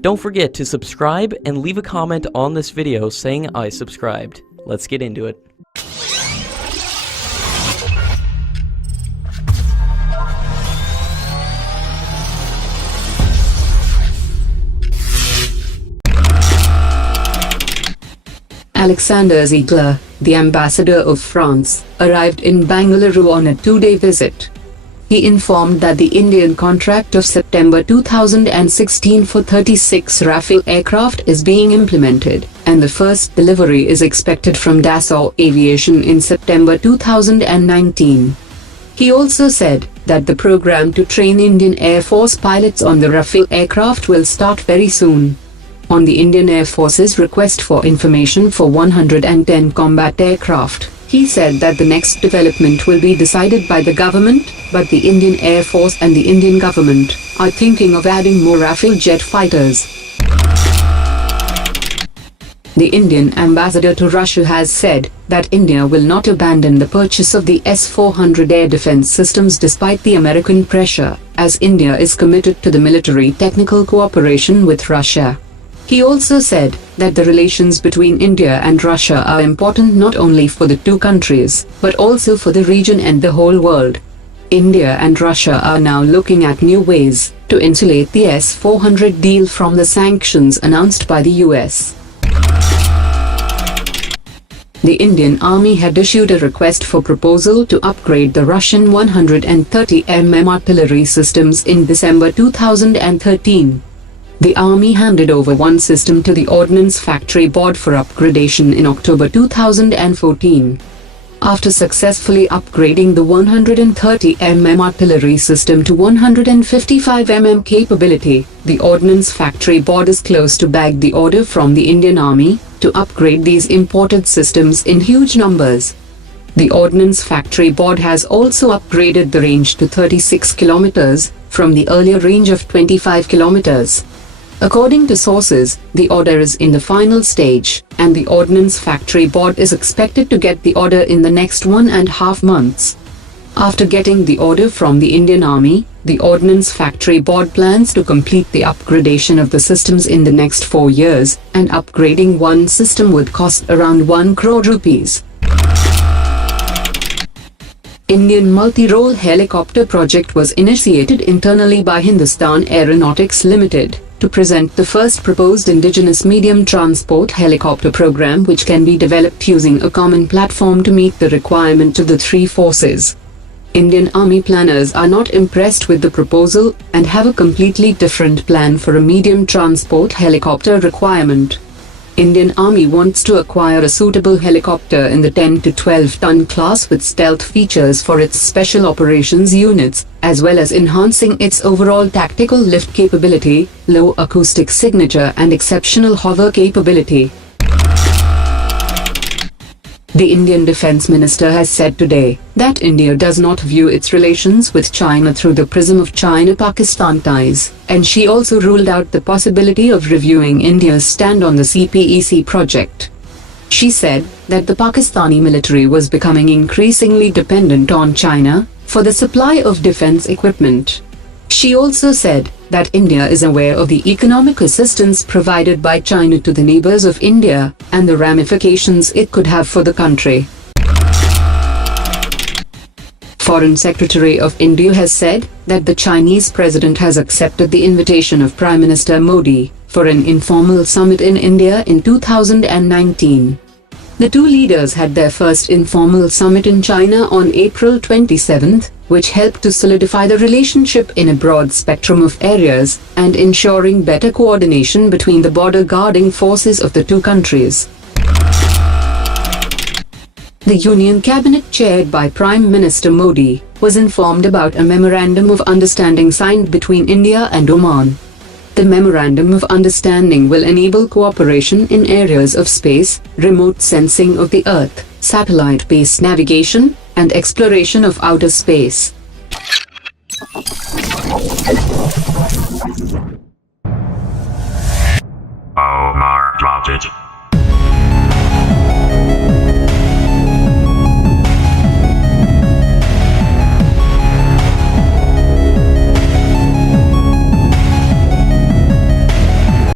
Don't forget to subscribe and leave a comment on this video saying I subscribed. Let's get into it. Alexander Ziegler, the ambassador of France, arrived in Bangalore on a two-day visit. He informed that the Indian contract of September 2016 for 36 Rafale aircraft is being implemented, and the first delivery is expected from Dassault Aviation in September 2019. He also said that the program to train Indian Air Force pilots on the Rafale aircraft will start very soon. On the Indian Air Force's request for information for 110 combat aircraft, he said that the next development will be decided by the government, but the Indian Air Force and the Indian government are thinking of adding more Rafale jet fighters. The Indian ambassador to Russia has said that India will not abandon the purchase of the S-400 air defense systems despite the American pressure, as India is committed to the military technical cooperation with Russia. He also said that the relations between India and Russia are important not only for the two countries, but also for the region and the whole world. India and Russia are now looking at new ways to insulate the S-400 deal from the sanctions announced by the US. The Indian Army had issued a request for proposal to upgrade the Russian 130 mm artillery systems in December 2013. The Army handed over one system to the Ordnance Factory Board for upgradation in October 2014. After successfully upgrading the 130 mm artillery system to 155 mm capability, the Ordnance Factory Board is close to bag the order from the Indian Army to upgrade these imported systems in huge numbers. The Ordnance Factory Board has also upgraded the range to 36 kilometers from the earlier range of 25 kilometers. According to sources, the order is in the final stage, and the Ordnance Factory Board is expected to get the order in the next 1.5 months. After getting the order from the Indian Army, the Ordnance Factory Board plans to complete the upgradation of the systems in the next 4 years, and upgrading one system would cost around 1 crore rupees. Indian multi-role helicopter project was initiated internally by Hindustan Aeronautics Limited to present the first proposed indigenous medium transport helicopter program which can be developed using a common platform to meet the requirement of the three forces. Indian Army planners are not impressed with the proposal and have a completely different plan for a medium transport helicopter requirement. Indian Army wants to acquire a suitable helicopter in the 10 to 12 ton class with stealth features for its special operations units, as well as enhancing its overall tactical lift capability, low acoustic signature and exceptional hover capability. The Indian Defence Minister has said today that India does not view its relations with China through the prism of China-Pakistan ties, and she also ruled out the possibility of reviewing India's stand on the CPEC project. She said that the Pakistani military was becoming increasingly dependent on China for the supply of defence equipment. She also said that India is aware of the economic assistance provided by China to the neighbours of India and the ramifications it could have for the country. Foreign Secretary of India has said that the Chinese president has accepted the invitation of Prime Minister Modi for an informal summit in India in 2019. The two leaders had their first informal summit in China on April 27, which helped to solidify the relationship in a broad spectrum of areas and ensuring better coordination between the border guarding forces of the two countries. The Union Cabinet chaired by Prime Minister Modi was informed about a Memorandum of Understanding signed between India and Oman. The Memorandum of Understanding will enable cooperation in areas of space, remote sensing of the Earth, satellite-based navigation, and exploration of outer space.